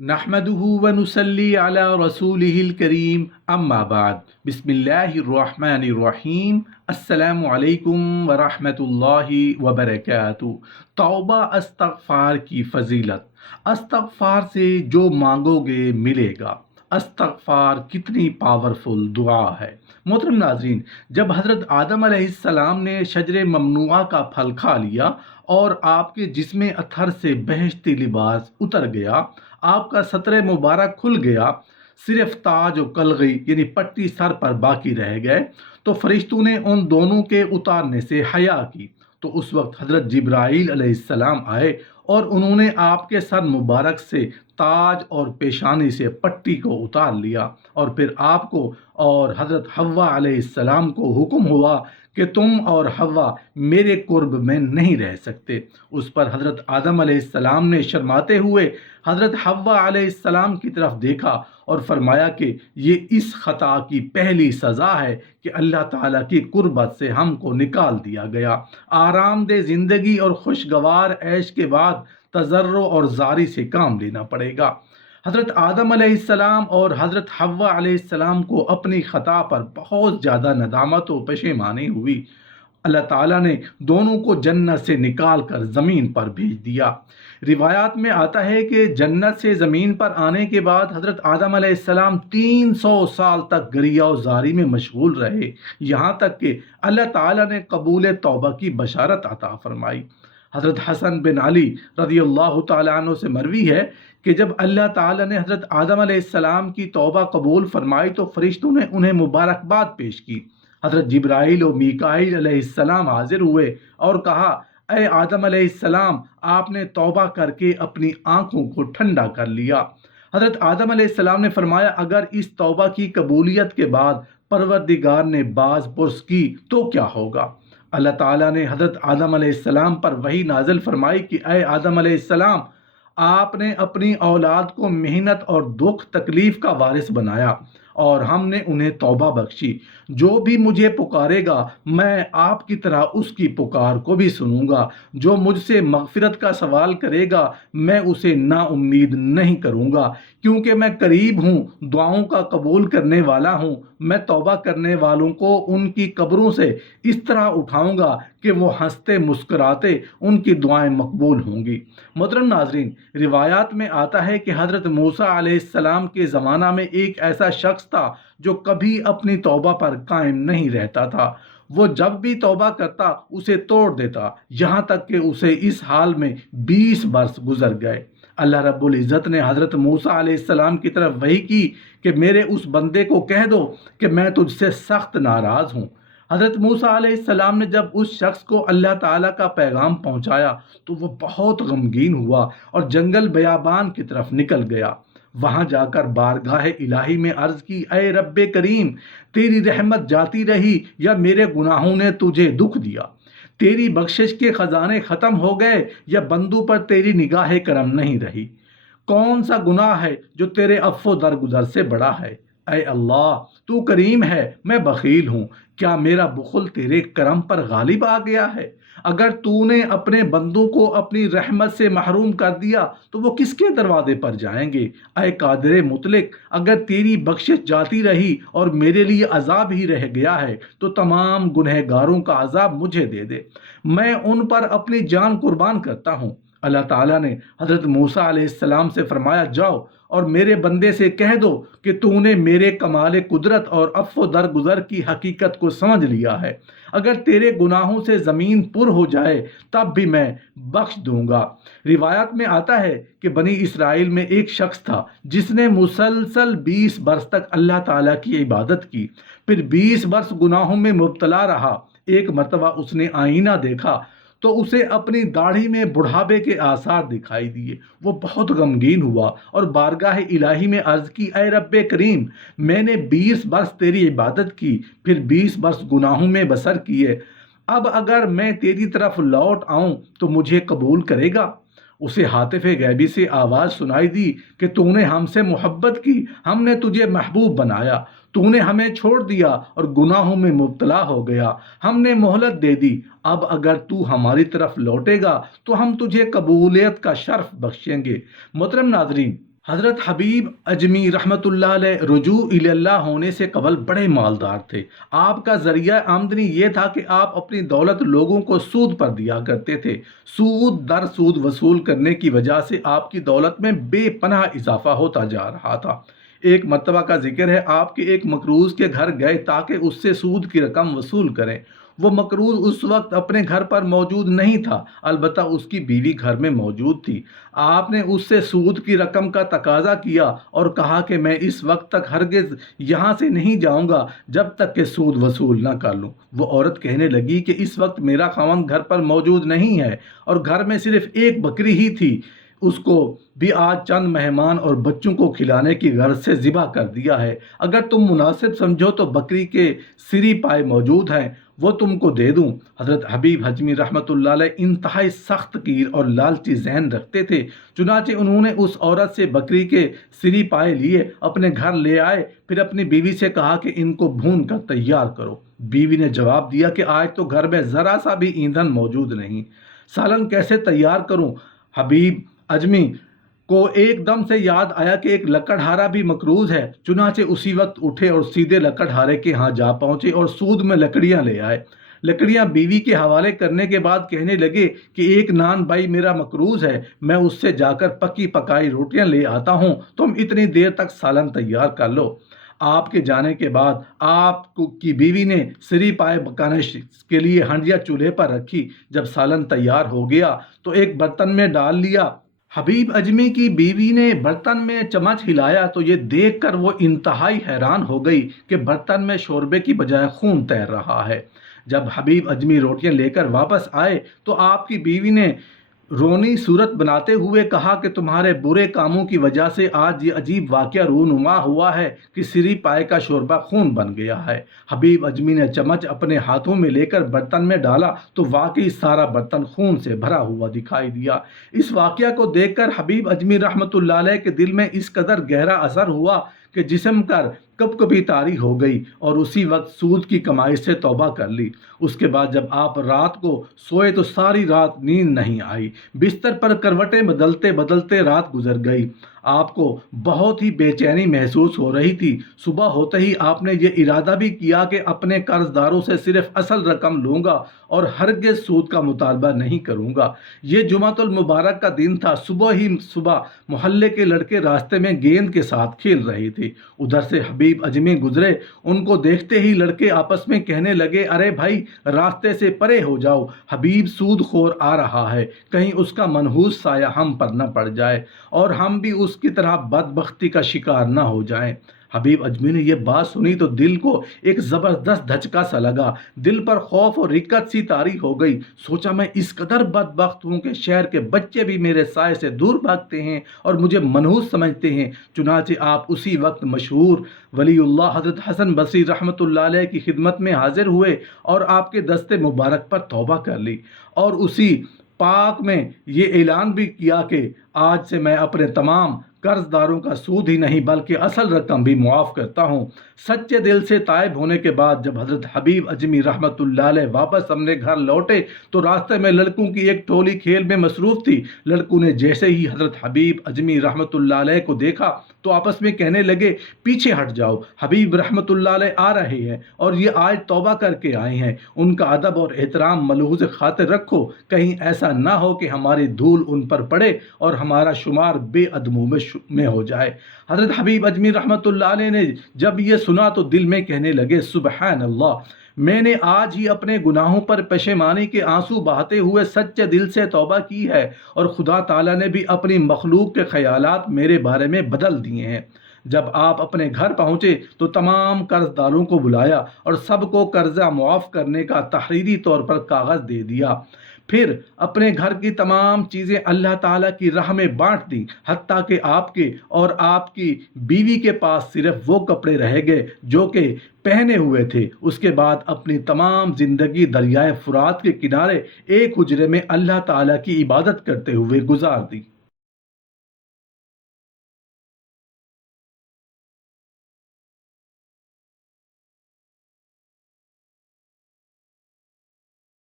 نحمده ونصلي على رسوله الكريم اما بعد بسم اللہ الرحمن الرحیم السلام علیکم ورحمۃ اللہ وبرکاتہ۔ توبہ استغفار کی فضیلت۔ استغفار سے جو مانگو گے ملے گا۔ استغفار کتنی پاورفل دعا ہے۔ محترم ناظرین، جب حضرت آدم علیہ السلام نے شجر ممنوعہ کا پھل کھا لیا اور آپ کے جسم اطہر سے بہشتی لباس اتر گیا، آپ کا ستر مبارک کھل گیا، صرف تاج و کلغی یعنی پٹی سر پر باقی رہ گئے، تو فرشتوں نے ان دونوں کے اتارنے سے حیا کی۔ تو اس وقت حضرت جبرائیل علیہ السلام آئے اور انہوں نے آپ کے سر مبارک سے تاج اور پیشانی سے پٹی کو اتار لیا، اور پھر آپ کو اور حضرت حوا علیہ السلام کو حکم ہوا کہ تم اور حوا میرے قرب میں نہیں رہ سکتے۔ اس پر حضرت آدم علیہ السلام نے شرماتے ہوئے حضرت حوا علیہ السلام کی طرف دیکھا اور فرمایا کہ یہ اس خطا کی پہلی سزا ہے کہ اللہ تعالیٰ کی قربت سے ہم کو نکال دیا گیا۔ آرام دہ زندگی اور خوشگوار عیش کے بعد تضرع اور زاری سے کام لینا پڑے گا۔ حضرت آدم علیہ السلام اور حضرت حوا علیہ السلام کو اپنی خطا پر بہت زیادہ ندامت و پشیمانی ہوئی۔ اللہ تعالیٰ نے دونوں کو جنت سے نکال کر زمین پر بھیج دیا۔ روایات میں آتا ہے کہ جنت سے زمین پر آنے کے بعد حضرت آدم علیہ السلام 300 سال تک گریہ و زاری میں مشغول رہے، یہاں تک کہ اللہ تعالیٰ نے قبول توبہ کی بشارت عطا فرمائی۔ حضرت حسن بن علی رضی اللہ تعالیٰ عنہ سے مروی ہے کہ جب اللہ تعالیٰ نے حضرت آدم علیہ السلام کی توبہ قبول فرمائی تو فرشتوں نے انہیں مبارکباد پیش کی۔ حضرت جبرائیل و میکائیل علیہ السلام حاضر ہوئے اور کہا، اے آدم علیہ السلام، آپ نے توبہ کر کے اپنی آنکھوں کو ٹھنڈا کر لیا۔ حضرت آدم علیہ السلام نے فرمایا، اگر اس توبہ کی قبولیت کے بعد پروردگار نے باز پرس کی تو کیا ہوگا؟ اللہ تعالیٰ نے حضرت آدم علیہ السلام پر وحی نازل فرمائی کہ اے آدم علیہ السلام، آپ نے اپنی اولاد کو محنت اور دکھ تکلیف کا وارث بنایا اور ہم نے انہیں توبہ بخشی۔ جو بھی مجھے پکارے گا میں آپ کی طرح اس کی پکار کو بھی سنوں گا۔ جو مجھ سے مغفرت کا سوال کرے گا میں اسے نا امید نہیں کروں گا، کیونکہ میں قریب ہوں، دعاؤں کا قبول کرنے والا ہوں۔ میں توبہ کرنے والوں کو ان کی قبروں سے اس طرح اٹھاؤں گا کہ وہ ہنستے مسکراتے ان کی دعائیں مقبول ہوں گی۔ محترم ناظرین، روایات میں آتا ہے کہ حضرت موسیٰ علیہ السلام کے زمانہ میں ایک ایسا شخص تھا جو کبھی اپنی توبہ پر قائم نہیں رہتا تھا۔ وہ جب بھی توبہ کرتا اسے توڑ دیتا، یہاں تک کہ اسے اس حال میں 20 برس گزر گئے۔ اللہ رب العزت نے حضرت موسیٰ علیہ السلام کی طرف وحی کی کہ میرے اس بندے کو کہہ دو کہ میں تجھ سے سخت ناراض ہوں۔ حضرت موسیٰ علیہ السلام نے جب اس شخص کو اللہ تعالیٰ کا پیغام پہنچایا تو وہ بہت غمگین ہوا اور جنگل بیابان کی طرف نکل گیا۔ وہاں جا کر بارگاہ الہی میں عرض کی، اے رب کریم، تیری رحمت جاتی رہی یا میرے گناہوں نے تجھے دکھ دیا؟ تیری بخشش کے خزانے ختم ہو گئے یا بندوں پر تیری نگاہ کرم نہیں رہی؟ کون سا گناہ ہے جو تیرے عفو درگزر سے بڑا ہے؟ اے اللہ، تو کریم ہے، میں بخیل ہوں، کیا میرا بخل تیرے کرم پر غالب آ گیا ہے؟ اگر تو نے اپنے بندوں کو اپنی رحمت سے محروم کر دیا تو وہ کس کے دروازے پر جائیں گے؟ اے قادر مطلق، اگر تیری بخشش جاتی رہی اور میرے لیے عذاب ہی رہ گیا ہے تو تمام گنہگاروں کا عذاب مجھے دے دے، میں ان پر اپنی جان قربان کرتا ہوں۔ اللہ تعالیٰ نے حضرت موسیٰ علیہ السلام سے فرمایا، جاؤ اور میرے بندے سے کہہ دو کہ تو نے میرے کمال قدرت اور عفو درگزر کی حقیقت کو سمجھ لیا ہے۔ اگر تیرے گناہوں سے زمین پر ہو جائے تب بھی میں بخش دوں گا۔ روایات میں آتا ہے کہ بنی اسرائیل میں ایک شخص تھا جس نے مسلسل 20 برس تک اللہ تعالیٰ کی عبادت کی، پھر 20 برس گناہوں میں مبتلا رہا۔ ایک مرتبہ اس نے آئینہ دیکھا تو اسے اپنی داڑھی میں بڑھاپے کے آثار دکھائی دیے۔ وہ بہت غمگین ہوا اور بارگاہ الہی میں عرض کی، اے رب کریم، میں نے 20 برس تیری عبادت کی، پھر 20 برس گناہوں میں بسر کیے، اب اگر میں تیری طرف لوٹ آؤں تو مجھے قبول کرے گا؟ اسے ہاتف غیبی سے آواز سنائی دی کہ تو نے ہم سے محبت کی، ہم نے تجھے محبوب بنایا، تو نے ہمیں چھوڑ دیا اور گناہوں میں مبتلا ہو گیا، ہم نے مہلت دے دی، اب اگر تو ہماری طرف لوٹے گا تو ہم تجھے قبولیت کا شرف بخشیں گے۔ محترم ناظرین، حضرت حبیب اجمی رحمتullah علیہ رجوع اللہ ہونے سے قبل بڑے مالدار تھے۔ آپ کا ذریعہ آمدنی یہ تھا کہ آپ اپنی دولت لوگوں کو سود پر دیا کرتے تھے۔ سود در سود وصول کرنے کی وجہ سے آپ کی دولت میں بے پناہ اضافہ ہوتا جا رہا تھا۔ ایک مرتبہ کا ذکر ہے، آپ کے ایک مقروض کے گھر گئے تاکہ اس سے سود کی رقم وصول کریں۔ وہ مقروض اس وقت اپنے گھر پر موجود نہیں تھا، البتہ اس کی بیوی گھر میں موجود تھی۔ آپ نے اس سے سود کی رقم کا تقاضا کیا اور کہا کہ میں اس وقت تک ہرگز یہاں سے نہیں جاؤں گا جب تک کہ سود وصول نہ کر لوں۔ وہ عورت کہنے لگی کہ اس وقت میرا خاوند گھر پر موجود نہیں ہے اور گھر میں صرف ایک بکری ہی تھی، اس کو بھی آج چند مہمان اور بچوں کو کھلانے کی غرض سے ذبح کر دیا ہے۔ اگر تم مناسب سمجھو تو بکری کے سری پائے موجود ہیں، وہ تم کو دے دوں۔ حضرت حبیب اجمی رحمتullah علیہ انتہائی سخت گیر اور لالچی ذہن رکھتے تھے، چنانچہ انہوں نے اس عورت سے بکری کے سری پائے لیے، اپنے گھر لے آئے، پھر اپنی بیوی سے کہا کہ ان کو بھون کر تیار کرو۔ بیوی نے جواب دیا کہ آج تو گھر میں ذرا سا بھی ایندھن موجود نہیں، سالن کیسے تیار کروں؟ حبیب اجمی کو ایک دم سے یاد آیا کہ ایک لکڑہارا بھی مقروض ہے، چنانچہ اسی وقت اٹھے اور سیدھے لکڑہارے کے ہاں جا پہنچے اور سود میں لکڑیاں لے آئے۔ لکڑیاں بیوی کے حوالے کرنے کے بعد کہنے لگے کہ ایک نان بھائی میرا مقروض ہے، میں اس سے جا کر پکی پکائی روٹیاں لے آتا ہوں، تم اتنی دیر تک سالن تیار کر لو۔ آپ کے جانے کے بعد آپ کی بیوی نے سری پائے پکانے کے لیے ہنڈیا چولہے پر رکھی۔ جب سالن تیار ہو گیا تو ایک برتن میں ڈال لیا۔ حبیب اجمی کی بیوی نے برتن میں چمچ ہلایا تو یہ دیکھ کر وہ انتہائی حیران ہو گئی کہ برتن میں شوربے کی بجائے خون تیر رہا ہے۔ جب حبیب اجمی روٹیاں لے کر واپس آئے تو آپ کی بیوی نے رونی صورت بناتے ہوئے کہا کہ تمہارے برے کاموں کی وجہ سے آج یہ عجیب واقعہ رونما ہوا ہے کہ سری پائے کا شوربہ خون بن گیا ہے۔ حبیب اجمی نے چمچ اپنے ہاتھوں میں لے کر برتن میں ڈالا تو واقعی سارا برتن خون سے بھرا ہوا دکھائی دیا۔ اس واقعہ کو دیکھ کر حبیب اجمی رحمتullah علیہ کے دل میں اس قدر گہرا اثر ہوا کہ جسم کر کب کبھی طاری ہو گئی اور اسی وقت سود کی کمائی سے توبہ کر لی۔ اس کے بعد جب آپ رات کو سوئے تو ساری رات نیند نہیں آئی، بستر پر کروٹیں بدلتے بدلتے رات گزر گئی۔ آپ کو بہت ہی بے چینی محسوس ہو رہی تھی۔ صبح ہوتے ہی آپ نے یہ ارادہ بھی کیا کہ اپنے قرض داروں سے صرف اصل رقم لوں گا اور ہرگز سود کا مطالبہ نہیں کروں گا۔ یہ جمعۃ المبارک کا دن تھا۔ صبح محلے کے لڑکے راستے میں گیند کے ساتھ کھیل رہے تھے، ادھر سے حبیب اجمی گزرے۔ ان کو دیکھتے ہی لڑکے آپس میں کہنے لگے، ارے بھائی راستے سے پرے ہو جاؤ، حبیب سود خور آ رہا ہے، کہیں اس کا منحوس سایہ ہم پر نہ پڑ جائے اور ہم بھی اس کی طرح بدبختی کا شکار نہ ہو جائیں۔ حبیب اجمی نے یہ بات سنی تو دل کو ایک زبردست دھچکا سا لگا، دل پر خوف اور رکت سی طاری ہو گئی۔ سوچا میں اس قدر بدبخت ہوں کہ شہر کے بچے بھی میرے سائے سے دور بھاگتے ہیں اور مجھے منحوس سمجھتے ہیں۔ چنانچہ آپ اسی وقت مشہور ولی اللہ حضرت حسن بصری رحمتullah علیہ کی خدمت میں حاضر ہوئے اور آپ کے دست مبارک پر توبہ کر لی اور اسی پاک میں یہ اعلان بھی کیا کہ آج سے میں اپنے تمام قرض داروں کا سود ہی نہیں بلکہ اصل رقم بھی معاف کرتا ہوں۔ سچے دل سے تائب ہونے کے بعد جب حضرت حبیب اجمی رحمتullah علیہ واپس اپنے گھر لوٹے تو راستے میں لڑکوں کی ایک ٹولی کھیل میں مصروف تھی۔ لڑکوں نے جیسے ہی حضرت حبیب اجمی رحمتullah علیہ کو دیکھا تو آپس میں کہنے لگے، پیچھے ہٹ جاؤ، حبیب رحمتullah علیہ آ رہے ہیں اور یہ آج توبہ کر کے آئے ہیں، ان کا ادب اور احترام ملحوظ خاطر رکھو، کہیں ایسا نہ ہو کہ ہماری دھول ان پر پڑے اور ہمارا شمار بے ادبوں میں ہو جائے۔ حضرت حبیب اجمی رحمتullah علیہ نے جب یہ سنا تو دل میں کہنے لگے، سبحان اللہ، میں نے آج ہی اپنے گناہوں پر پشیمانی کے آنسو بہاتے ہوئے سچے دل سے توبہ کی ہے اور خدا تعالیٰ نے بھی اپنی مخلوق کے خیالات میرے بارے میں بدل دیے ہیں۔ جب آپ اپنے گھر پہنچے تو تمام قرض داروں کو بلایا اور سب کو قرضہ معاف کرنے کا تحریری طور پر کاغذ دے دیا۔ پھر اپنے گھر کی تمام چیزیں اللہ تعالیٰ کی راہ میں بانٹ دیں، حتیٰ کہ آپ کے اور آپ کی بیوی کے پاس صرف وہ کپڑے رہ گئے جو کہ پہنے ہوئے تھے۔ اس کے بعد اپنی تمام زندگی دریائے فرات کے کنارے ایک حجرے میں اللہ تعالیٰ کی عبادت کرتے ہوئے گزار دی۔